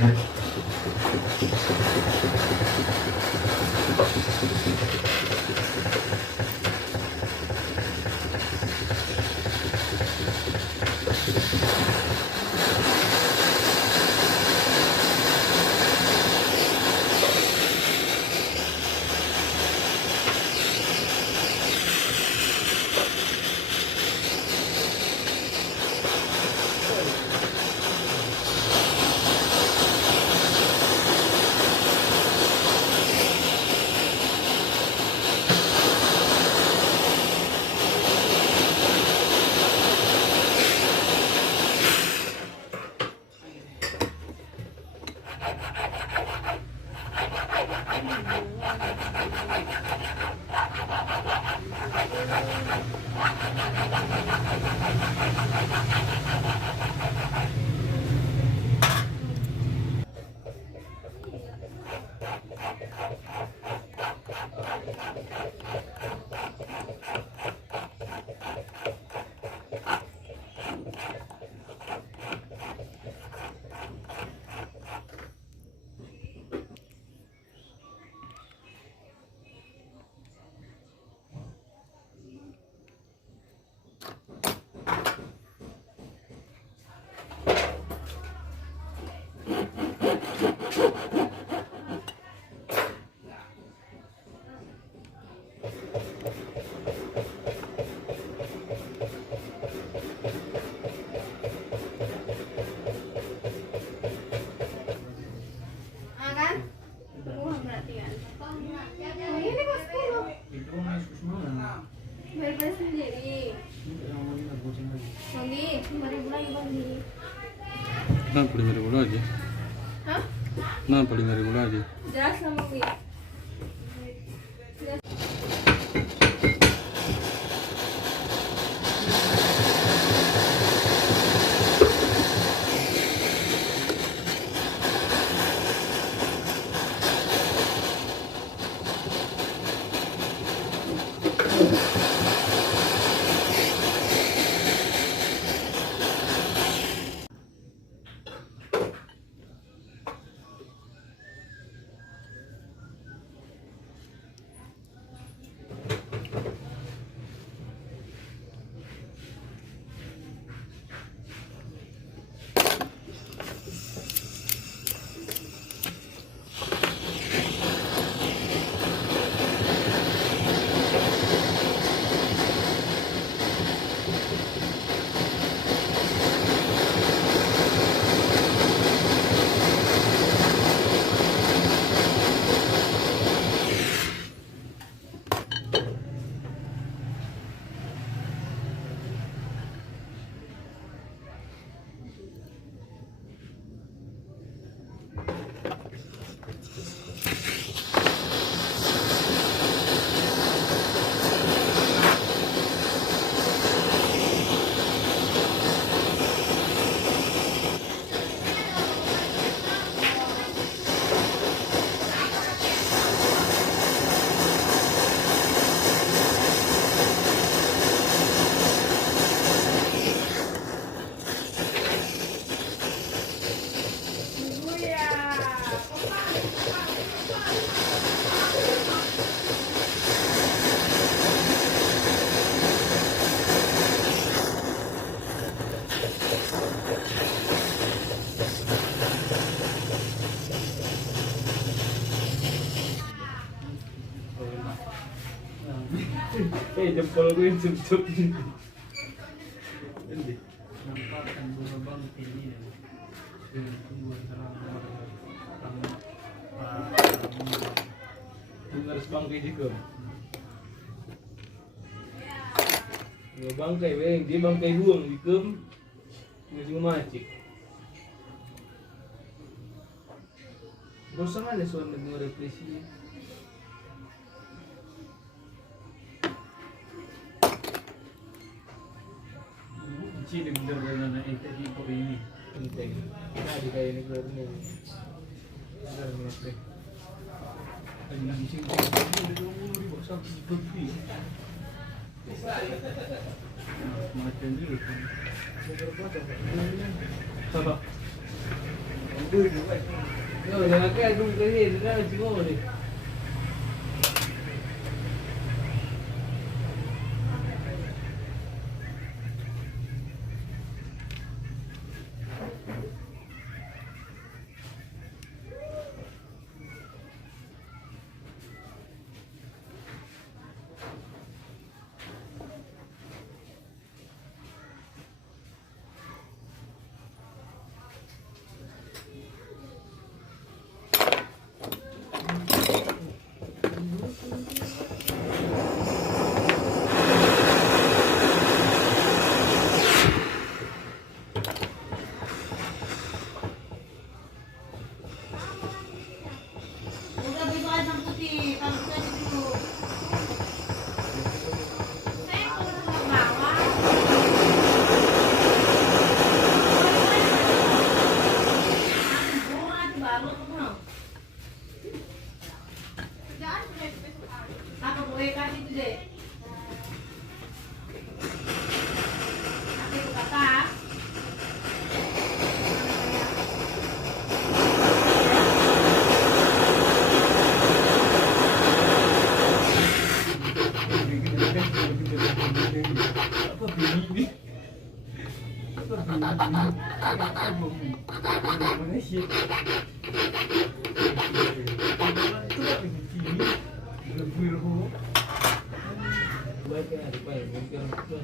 Bayar sendiri. Bagi 5.000 lagi Bagi. Kenapa 5.000 lagi? Hah? Kenapa 5.000 lagi? Jelas sama Bagi. Jempol gue jempol. Harus bangkai juga. Ya bangkai, weng dia bangkai huang di kem, ngasih macik. Bosan ada suara dengar represi. Ciri bener-bener itu di kopi ini penting. Nah di kayak ini keluar ini. Bener bener. Lagi nasi Cincin ini 20.000 sampai kopi. Macam dulu. Berapa dah? Salah. Yo, jangan kayak dulu tadi, sudah cuma deh. Udah besok aja putih, kalau kita dulu. Saya kalau ke bawah. Buat baru kenal. Kerjaan udah besok hari. Apa boleh kan itu deh? Apa itu kata? Apa begini? Apa begini? Apa begini? Mana sih? Itu apa begini? Biru-biru. Buat kan ada apa ya? Mungkin itu.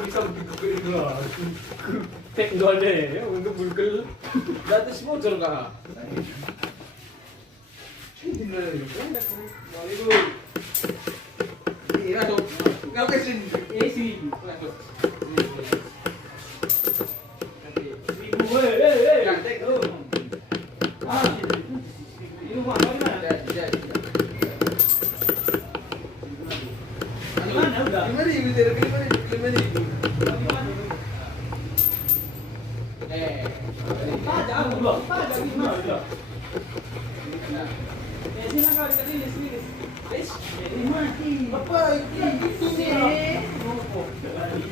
Bukan begini lah. Tek doang deh, ya untuk bulkel. Dati semua jorga. Iya dong. Nggak kesin. Isi. Ibu, cantik tuh. Ah, ini rumah mana? Gimana udah? Gimana ibu dari gimana ibu? Jangan dulu. Jangan gimana? Sini kau dekat sini sini. Guys, ini mati. Apa itu? Ada